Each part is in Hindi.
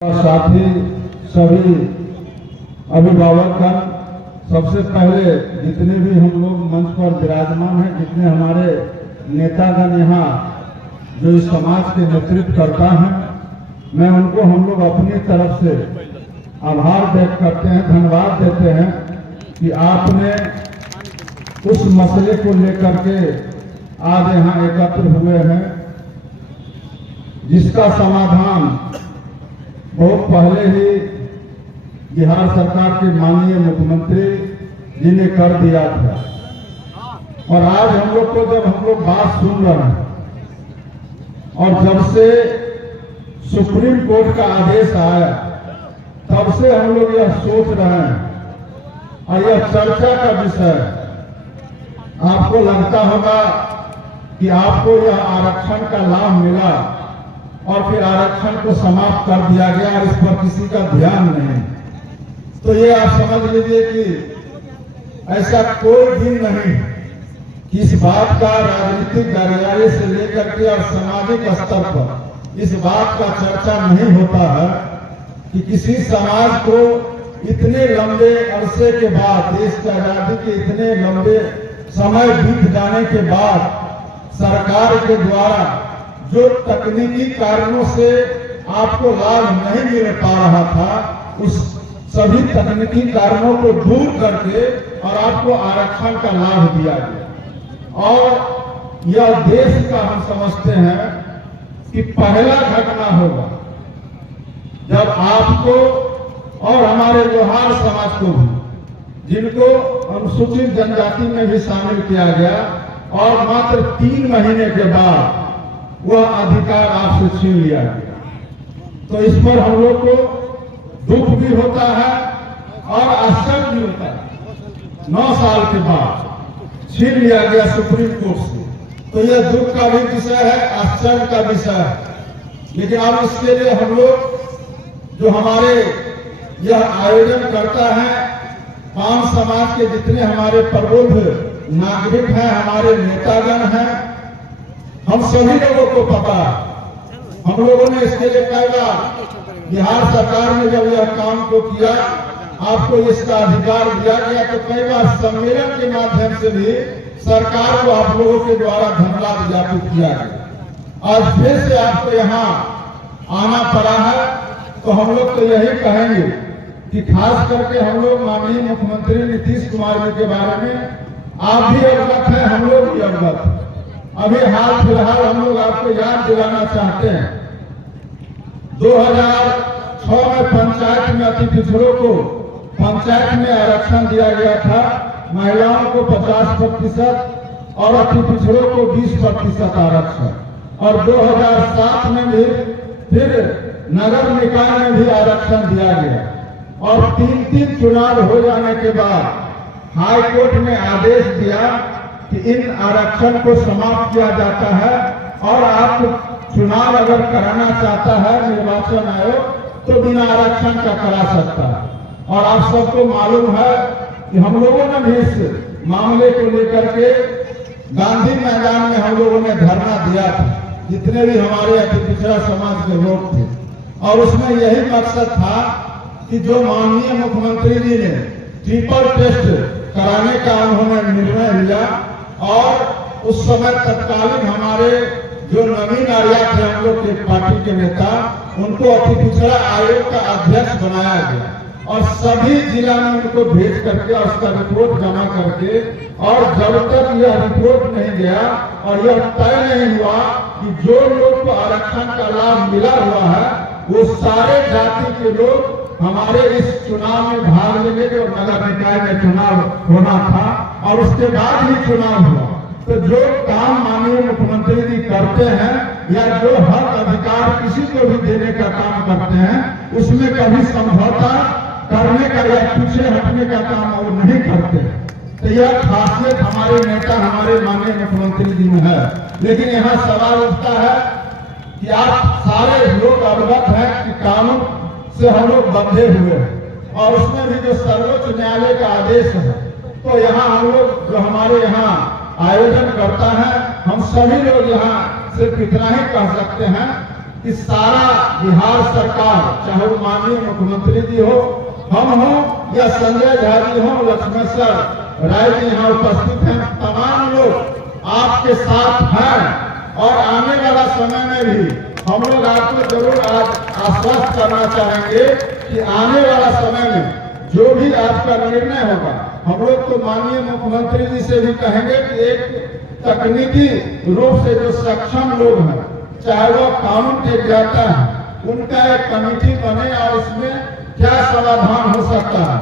साथी सभी अभिभावकगण, सबसे पहले जितने भी हम लोग मंच पर विराजमान हैं, जितने हमारे नेतागण यहाँ जो इस समाज के नेतृत्व करता है, मैं उनको हम लोग अपनी तरफ से आभार व्यक्त करते हैं, धन्यवाद देते हैं कि आपने उस मसले को लेकर के आज यहाँ एकत्र हुए हैं, जिसका समाधान बहुत पहले ही बिहार सरकार के माननीय मुख्यमंत्री जी ने कर दिया था। और आज हम लोग को जब हम लोग बात सुन रहे हैं और जब से सुप्रीम कोर्ट का आदेश आया, तब से हम लोग यह सोच रहे हैं और यह चर्चा का विषय है। आपको लगता होगा कि आपको यह आरक्षण का लाभ मिला और फिर आरक्षण को समाप्त कर दिया गया और इस पर किसी का ध्यान नहीं। तो ये आप समझ लीजिए कि ऐसा कोई दिन नहीं कि इस बात का राजनीतिक गलियारे से लेकर के और सामाजिक स्तर पर इस बात का चर्चा नहीं होता है कि किसी समाज को इतने लंबे अरसे के बाद, देश की आजादी के इतने लंबे समय बीत जाने के बाद सरकार के द्वारा जो तकनीकी कारणों से आपको लाभ नहीं मिल पा रहा था, उस सभी तकनीकी कारणों को दूर करके और आपको आरक्षण का लाभ दिया गया। और यह देश का हम समझते हैं कि पहला घटना होगा जब आपको और हमारे लोहार समाज को भी, जिनको अनुसूचित जनजाति में भी शामिल किया गया, और मात्र 3 महीने के बाद वह अधिकार आपसे छीन लिया गया। तो इस पर हम लोग को दुख भी होता है और आश्चर्य भी होता है। 9 साल के बाद छीन लिया गया सुप्रीम कोर्ट से, तो यह दुख का भी विषय है, आश्चर्य का विषय है। लेकिन अब इसके लिए हम लोग जो हमारे यह आयोजन करता है, 5 समाज के जितने हमारे प्रबुद्ध नागरिक हैं, हमारे नेतागण हैं, हम सभी लोगों को पता है। हम लोगों ने इसके लिए कई बार बिहार सरकार ने जब यह काम को किया, आपको इसका अधिकार दिया गया, तो कई बार सम्मेलन के माध्यम से भी सरकार को आप लोगों के द्वारा धन्यवाद ज्ञापित किया गया। आज फिर से आपको यहाँ आना पड़ा है, तो हम लोग तो यही कहेंगे कि खास करके हम लोग माननीय मुख्यमंत्री नीतीश कुमार जी के बारे में आप भी अवगत हैं, हम लोग भी अवगत हैं। अभी हाल फिलहाल हम लोग आपको याद दिलाना चाहते हैं, 2006 में पंचायत में अति पिछड़ों को पंचायत में आरक्षण दिया गया था, महिलाओं को 50% और अति पिछड़ों को 20% आरक्षण। और 2007 में भी फिर नगर निकाय में भी आरक्षण दिया गया। और 3 चुनाव हो जाने के बाद हाई कोर्ट ने आदेश दिया कि इन आरक्षण को समाप्त किया जाता है और आप चुनाव अगर कराना चाहता है निर्वाचन आयोग, तो बिना आरक्षण का करा सकता है। और आप सबको मालूम है कि हम लोगों ने भी इस मामले को लेकर के गांधी मैदान में हम लोगों ने धरना दिया था, जितने भी हमारे अति पिछड़ा समाज के लोग थे। और उसमें यही मकसद था कि जो माननीय मुख्यमंत्री जी ने ट्रिपल टेस्ट कराने का उन्होंने निर्णय लिया, और उस समय तत्कालीन हमारे जो नवीन आर्या थे हम लोग के पार्टी के नेता, उनको अति पिछड़ा आयोग का अध्यक्ष बनाया गया और सभी जिला में उनको भेज करके और उसका रिपोर्ट जमा करके, और जब तक यह रिपोर्ट नहीं गया और यह तय नहीं हुआ कि जो लोग को आरक्षण का लाभ मिला हुआ है, वो सारे जाति के लोग हमारे इस चुनाव में भाग लेंगे। और नगर निकाय में चुनाव होना था और उसके बाद ही चुनाव हुआ। तो जो काम माननीय मुख्यमंत्री जी करते हैं या जो हक अधिकार किसी को भी देने का काम करते हैं, उसमें कभी समझौता करने का या पीछे हटने का काम वो नहीं करते। तो यह खासियत हमारे नेता, हमारे माननीय मुख्यमंत्री जी में है। लेकिन यहाँ सवाल उठता है कि आप सारे लोग अवगत हैं कि कानून से हम लोग बंधे हुए हैं और उसमें भी जो सर्वोच्च न्यायालय का आदेश है, तो यहाँ हम लोग जो हमारे यहाँ आयोजन करता है, हम सभी लोग यहाँ सिर्फ इतना ही कह सकते हैं कि सारा बिहार सरकार, चाहे वो माननीय मुख्यमंत्री जी हो, हम हो या संजय झा जी हो, लक्ष्मेश्वर राय जी यहाँ उपस्थित हैं, तमाम लोग आपके साथ हैं। और आने वाला समय में भी हम लोग आपको जरूर आज आश्वस्त करना चाहेंगे कि आने वाला समय में जो भी आपका निर्णय होगा, हम लोग तो माननीय मुख्यमंत्री जी से भी कहेंगे कि एक तकनीकी रूप से जो सक्षम लोग हैं, चाहे वो कानून के ज्ञाता है, उनका एक कमेटी बने और इसमें क्या समाधान हो सकता है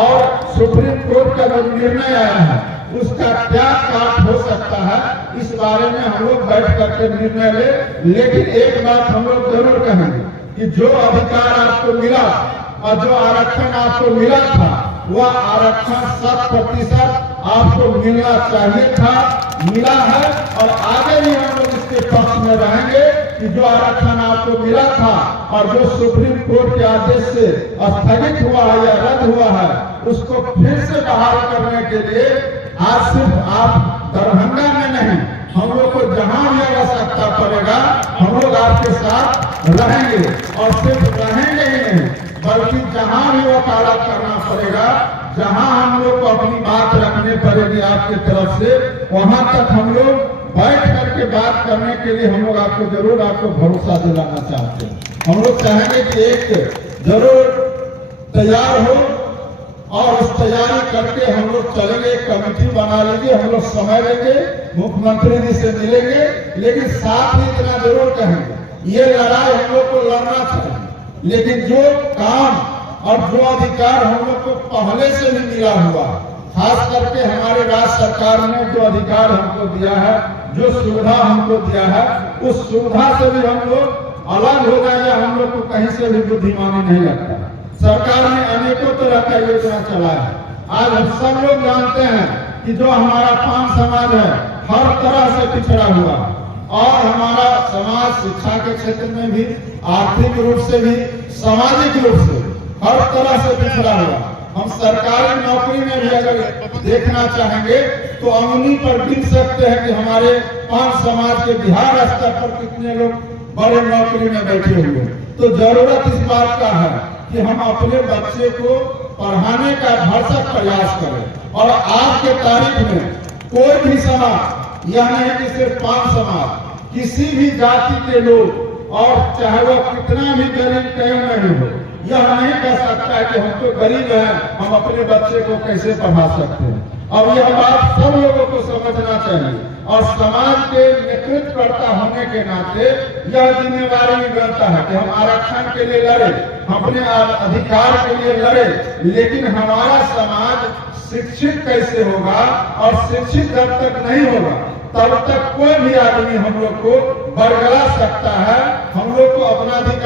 और सुप्रीम कोर्ट का जो निर्णय आया है उसका क्या काट हो सकता है, इस बारे में हम लोग बैठ करके निर्णय ले। लेकिन एक बात हम लोग जरूर कहेंगे कि जो अधिकार आपको मिला और जो आरक्षण आपको मिला था, वह आरक्षण 100% आपको मिलना चाहिए था, मिला है। और आगे भी हम लोग इसके पक्ष में रहेंगे कि जो आरक्षण आपको मिला था और जो सुप्रीम कोर्ट के आदेश से स्थगित हुआ है या रद्द हुआ है, उसको फिर से बहाल करने के लिए आज सिर्फ आप दरभंगा में नहीं, हम लोग को जहां भी आवश्यकता पड़ेगा हम लोग आपके साथ रहेंगे। और सिर्फ रहेंगे ही नहीं, बल्कि जहां भी वकालत करना पड़ेगा, जहां हम लोग को अपनी बात रखनी पड़ेगी आपकी तरफ से, वहां तक हम लोग बैठ करके बात करने के लिए हम लोग आपको जरूर भरोसा दिलाना चाहते हैं। हम लोग चाहेंगे कि एक जरूर तैयार हो और उस तैयारी करके हम लोग चलेंगे, कमेटी बना लेंगे, हम लोग समय लेंगे, मुख्यमंत्री जी से मिलेंगे। लेकिन साथ ही इतना जरूर कहेंगे, ये लड़ाई हम लोग को लड़ना चाहिए, लेकिन जो काम और जो अधिकार हम लोग को पहले से भी मिला हुआ, खास करके हमारे राज्य सरकार ने जो अधिकार हमको दिया है, जो सुविधा हमको दिया है, उस सुविधा से भी हम लोग अलग हो गए या हम लोग को कहीं से भी बुद्धिमानी नहीं लगता। सरकार ने अनेकों तरह का योजना चलाया है। आज हम सब लोग जानते हैं कि जो हमारा पान समाज है हर तरह से पिछड़ा हुआ, और हमारा समाज शिक्षा के क्षेत्र में भी, आर्थिक रूप से भी, सामाजिक रूप से हर तरह से पिछड़ा हुआ। हम सरकारी नौकरी में भी अगर देखना चाहेंगे तो अंगुली पर गिन सकते हैं कि हमारे पान समाज के बिहार स्तर पर कितने लोग बड़े नौकरी में बैठे हुए। तो जरूरत इस बात का है कि हम अपने बच्चे को पढ़ाने का भरसक प्रयास करें। और आज के तारीख में कोई भी समाज, यह नहीं कि सिर्फ पान समाज, किसी भी जाति के लोग, और चाहे वो कितना भी गरीब क्यों नहीं हो, यह नहीं कह सकता है कि हम तो गरीब हैं, हम अपने बच्चे को कैसे पढ़ा सकते हैं। अब यह बात सब लोगों को समझना चाहिए, और समाज के नेतृत्वकर्ता होने के नाते यह जिम्मेदारी भी बनता है कि हम आरक्षण के लिए लड़े, अपने अधिकार के लिए लड़े। लेकिन हमारा समाज शिक्षित कैसे होगा, और शिक्षित जब तक नहीं होगा तब तक कोई भी आदमी हम लोग को बरगला सकता है। हम लोग को अपना अधिकार